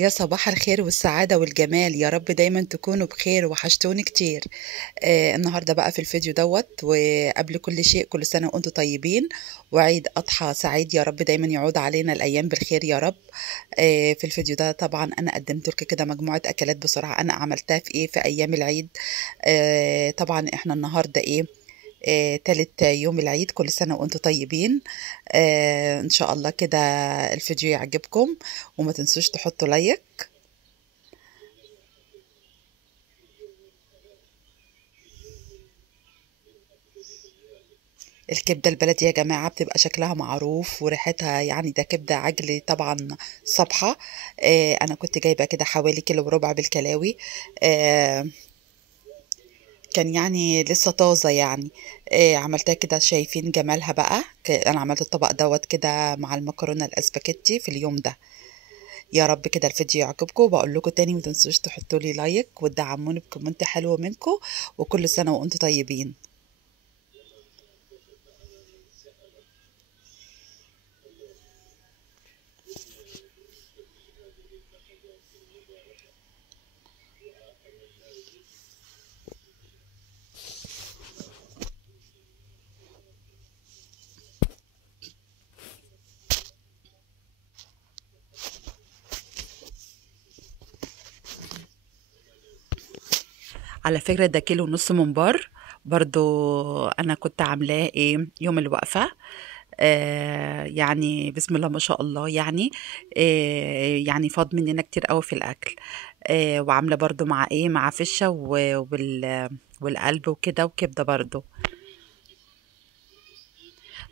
يا صباح الخير والسعادة والجمال، يا رب دايما تكونوا بخير. وحشتوني كتير. النهاردة بقى في الفيديو وقبل كل شيء كل سنة وانتم طيبين، وعيد أضحى سعيد يا رب دايما يعود علينا الأيام بالخير يا رب. في الفيديو ده طبعا أنا قدمت لكم كده مجموعة أكلات بسرعة أنا عملتها في أيام العيد. طبعا احنا النهاردة تالت يوم العيد، كل سنة وانتم طيبين. ان شاء الله كده الفيديو يعجبكم، وما تنسوش تحطوا لايك. الكبدة البلدي يا جماعة بتبقى شكلها معروف وريحتها، يعني ده كبدة عجل طبعا صبحة. أنا كنت جايبة كده حوالي كيلو وربع بالكلاوي. آه كان يعني لسه طازة يعني. عملتها كده، شايفين جمالها بقى. أنا عملت الطبق كده مع المكرونة الأسباجيتي في اليوم ده. يا رب كده الفيديو يعجبكم، وبقول لكم تاني متنسوش تحطوا لي لايك وتدعموني بكومنت حلو منكم، وكل سنة وانتم طيبين. على فكرة ده كيلو ونص ممبار، برضو انا كنت عاملاه يوم الوقفة. يعني بسم الله ما شاء الله يعني. يعني فاض مننا كتير قوي في الاكل. وعاملة برضو مع مع فشة والقلب وكده وكبدة برضو.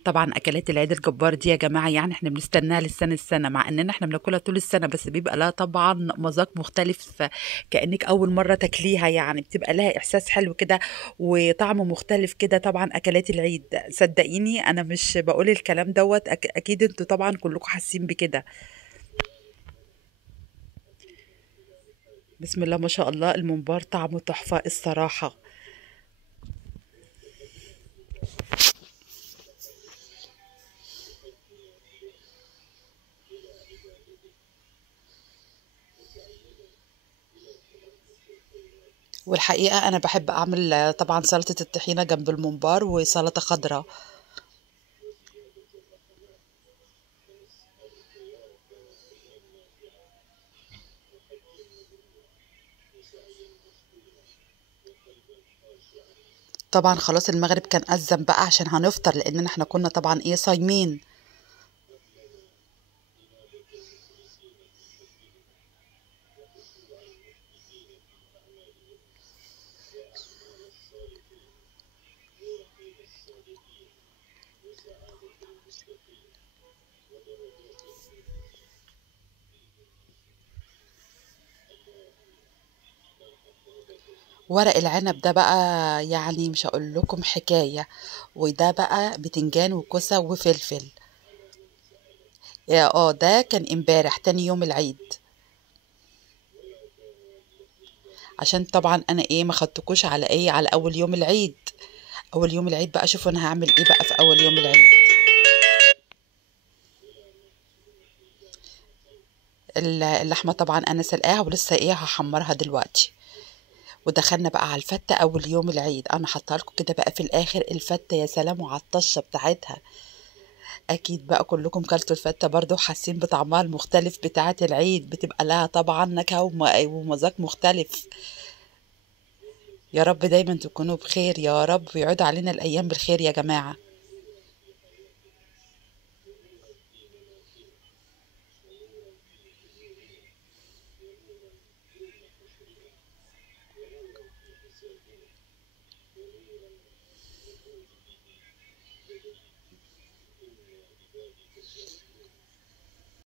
طبعا اكلات العيد الجبار دي يا جماعه، يعني احنا بنستناها للسنه مع اننا احنا بناكلها طول السنه، بس بيبقى لها طبعا مذاق مختلف. كانك اول مره تاكليها، يعني بتبقى لها احساس حلو كده وطعم مختلف كده. طبعا اكلات العيد صدقيني انا مش بقول الكلام اكيد انتوا طبعا كلكم حاسين بكده. بسم الله ما شاء الله، الممبار طعمه تحفه الصراحه. والحقيقه انا بحب اعمل طبعا سلطه الطحينه جنب الممبار وسلطه خضراء. طبعا خلاص المغرب كان أذن بقى عشان هنفطر، لأننا احنا كنا طبعا صايمين. ورق العنب ده بقى يعني مش هقول لكم حكاية. وده بقى بتنجان وكوسة وفلفل. ده كان امبارح تاني يوم العيد. عشان طبعا انا ما خدتكوش على على اول يوم العيد. اول يوم العيد بقى شوفوا انا هعمل بقى في اول يوم العيد. اللحمة طبعا انا سلقاها ولسه هحمرها دلوقتي. ودخلنا بقى على الفتة اول يوم العيد، انا حاطه لكم كده بقى في الاخر الفتة، يا سلام وعلى الطشة بتاعتها. اكيد بقى كلكم كلتوا الفتة برضو، حاسين بطعمها المختلف بتاعة العيد، بتبقى لها طبعا نكهة ومذاق مختلف. يا رب دايما تكونوا بخير يا رب، ويعود علينا الايام بالخير يا جماعة.